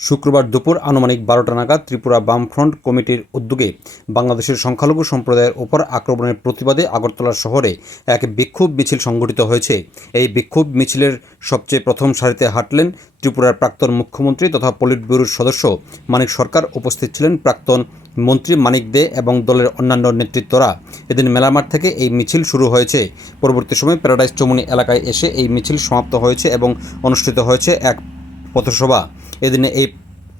শুক্রবার দুপুর আনুমানিক বারোটা নাগাদ ত্রিপুরা বামফ্রন্ট কমিটির উদ্যোগে বাংলাদেশের সংখ্যালঘু সম্প্রদায়ের ওপর আক্রমণের প্রতিবাদে আগরতলা শহরে এক বিক্ষোভ মিছিল সংঘটিত হয়েছে। এই বিক্ষোভ মিছিলের সবচেয়ে প্রথম সারিতে হাঁটলেন ত্রিপুরার প্রাক্তন মুখ্যমন্ত্রী তথা পলিট ব্যুরোর সদস্য মানিক সরকার উপস্থিত ছিলেন। প্রাক্তন মন্ত্রী মানিক দে এবং দলের অন্যান্য নেতৃত্বরা এদিন মেলামাঠ থেকে এই মিছিল শুরু হয়েছে। পরবর্তী সময়ে প্যারাডাইস চমুনি এলাকায় এসে এই মিছিল সমাপ্ত হয়েছে এবং অনুষ্ঠিত হয়েছে এক পথসভা। এদিনে এই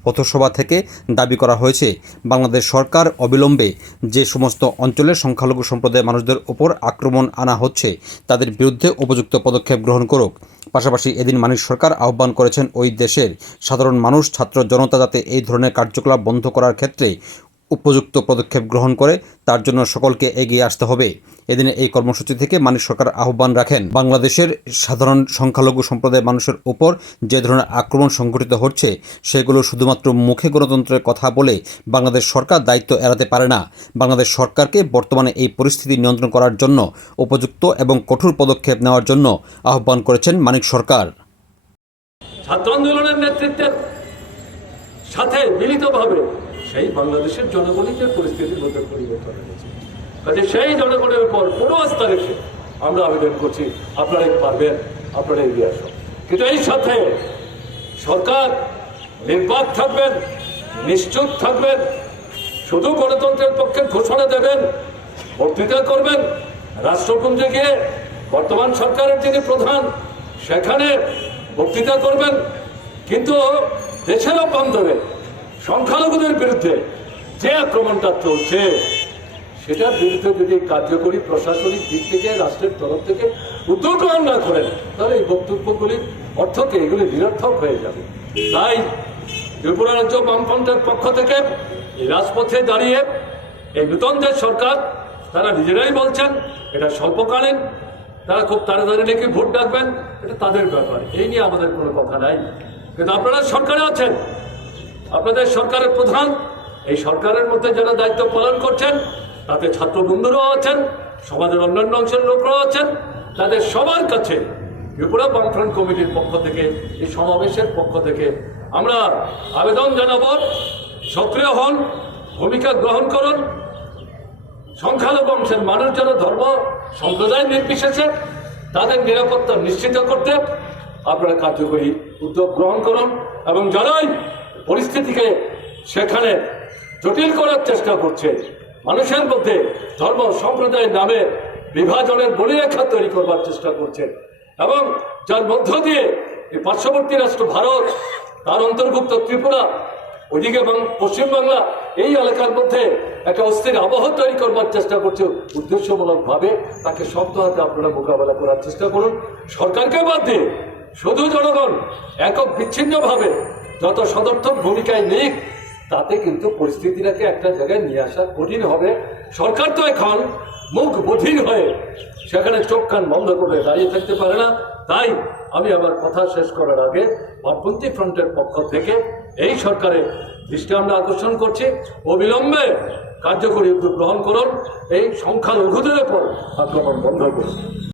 পথসভা থেকে দাবি করা হয়েছে, বাংলাদেশ সরকার অবিলম্বে যে সমস্ত অঞ্চলের সংখ্যালঘু সম্প্রদায়ের মানুষদের ওপর আক্রমণ আনা হচ্ছে, তাদের বিরুদ্ধে উপযুক্ত পদক্ষেপ গ্রহণ করুক। পাশাপাশি এদিন মানুষ সরকার আহ্বান করেছেন, ওই দেশের সাধারণ মানুষ, ছাত্র জনতা যাতে এই ধরনের কার্যকলাপ বন্ধ করার ক্ষেত্রে উপযুক্ত পদক্ষেপ গ্রহণ করে, তার জন্য সকলকে এগিয়ে আসতে হবে। এদিনে এই কর্মসূচি থেকে মানিক সরকার আহ্বান রাখেন, বাংলাদেশের সাধারণ সংখ্যালঘু সম্প্রদায়ের মানুষের উপর যে ধরনের আক্রমণ সংঘটিত হচ্ছে, সেগুলো শুধুমাত্র মুখে গণতন্ত্রের কথা বলে বাংলাদেশ সরকার দায়িত্ব এড়াতে পারে না। বাংলাদেশ সরকারকে বর্তমানে এই পরিস্থিতি নিয়ন্ত্রণ করার জন্য, উপযুক্ত এবং কঠোর পদক্ষেপ নেওয়ার জন্য আহ্বান করেছেন মানিক সরকার। ছাত্র আন্দোলনের নেতৃত্বের সাথে মিলিতভাবে সেই বাংলাদেশের জনগণই যে পরিস্থিতির মধ্যে পরিবর্তন এনেছে কাজে সেই জনগণের উপর কোনো আস্থা রেখে আমরা আবেদন করছি আপনারাই পারবেন, আপনারা এগিয়ে আসুন। কিন্তু এই সাথে সরকার নির্বাক থাকবেন, নিশ্চুপ থাকবেন, শুধু গণতন্ত্রের পক্ষে ঘোষণা দেবেন, বক্তৃতা করবেন, রাষ্ট্রপুঞ্জে গিয়ে বর্তমান সরকারের যিনি প্রধান, সেখানে বক্তৃতা করবেন। কিন্তু দেশের অভ্যন্তরে সংখ্যালঘুদের বিরুদ্ধে যে আক্রমণটা চলছে, সেটার বিরুদ্ধে যদি কার্যকরী প্রশাসনিক দিক থেকে, রাষ্ট্রের তরফ থেকে উদ্যোগ গ্রহণ না করেন, তাহলে এই বক্তব্যগুলির অর্থকে এগুলি নিরর্থক হয়ে যাবে। তাই ত্রিপুরা রাজ্য বামফ্রন্টের পক্ষ থেকে রাজপথে দাঁড়িয়ে এই নূতন যে সরকার, তারা নিজেরাই বলছেন, এটা স্বল্পকালীন, তারা খুব তাড়াতাড়ি নাকি ভোট ডাকবেন, এটা তাদের ব্যাপার। এই নিয়ে আমাদের কোনো কথা নাই। কিন্তু আপনারা সরকারে আছেন আপনাদের সরকারের প্রধান, এই সরকারের মধ্যে যারা দায়িত্ব পালন করছেন, তাতে ছাত্র বন্ধুরাও আছেন, সমাজের অন্যান্য অংশের লোকরাও আছেন, তাদের সবার কাছে ত্রিপুরা বামফ্রন্ট কমিটির পক্ষ থেকে, এই সমাবেশের পক্ষ থেকে আমরা আবেদন জানাব, সক্রিয় হন, ভূমিকা গ্রহণ করুন, সংখ্যালঘু অংশের মানুষ যেন ধর্ম, সম্প্রদায় নির্বিশেষে তাদের নিরাপত্তা নিশ্চিত করতে আপনারা কার্যকরী উদ্যোগ গ্রহণ করুন এবং যারাই পরিস্থিতিকে সেখানে জটিল করার চেষ্টা করছে। মানুষের মধ্যে ধর্ম সম্প্রদায়ের নামে বিভাজনের বলিরেখা তৈরি করবার চেষ্টা করছে। এবং যার মধ্য দিয়ে এই পার্শ্ববর্তী রাষ্ট্র ভারত, তার অন্তর্ভুক্ত ত্রিপুরা, ওইদিকে বাং- পশ্চিমবাংলা, এই এলাকার মধ্যে একটা অস্থির আবহ তৈরি করবার চেষ্টা করছে। উদ্দেশ্যমূলকভাবে তাকে শক্ত হাতে আপনারা মোকাবেলা করার চেষ্টা করুন। সরকারকে বাদ দিয়ে শুধু জনগণ একক বিচ্ছিন্নভাবে যত সদর্থক ভূমিকায় নিক তাতে কিন্তু পরিস্থিতিটাকে একটা জায়গায় নিয়ে আসা কঠিন হবে। সরকার তো এখন মুখ বধির হয়ে সেখানে চোখ কান বন্ধ করে দাঁড়িয়ে থাকতে পারে না। তাই আমি আমার কথা শেষ করার আগে বামপন্থী ফ্রন্টের পক্ষ থেকে এই সরকারের দৃষ্টি আমরা আকর্ষণ করছি। অবিলম্বে কার্যকরী উদ্যোগ গ্রহণ করুন। এই সংখ্যালঘুদের উপর আক্রমণ বন্ধ করুন।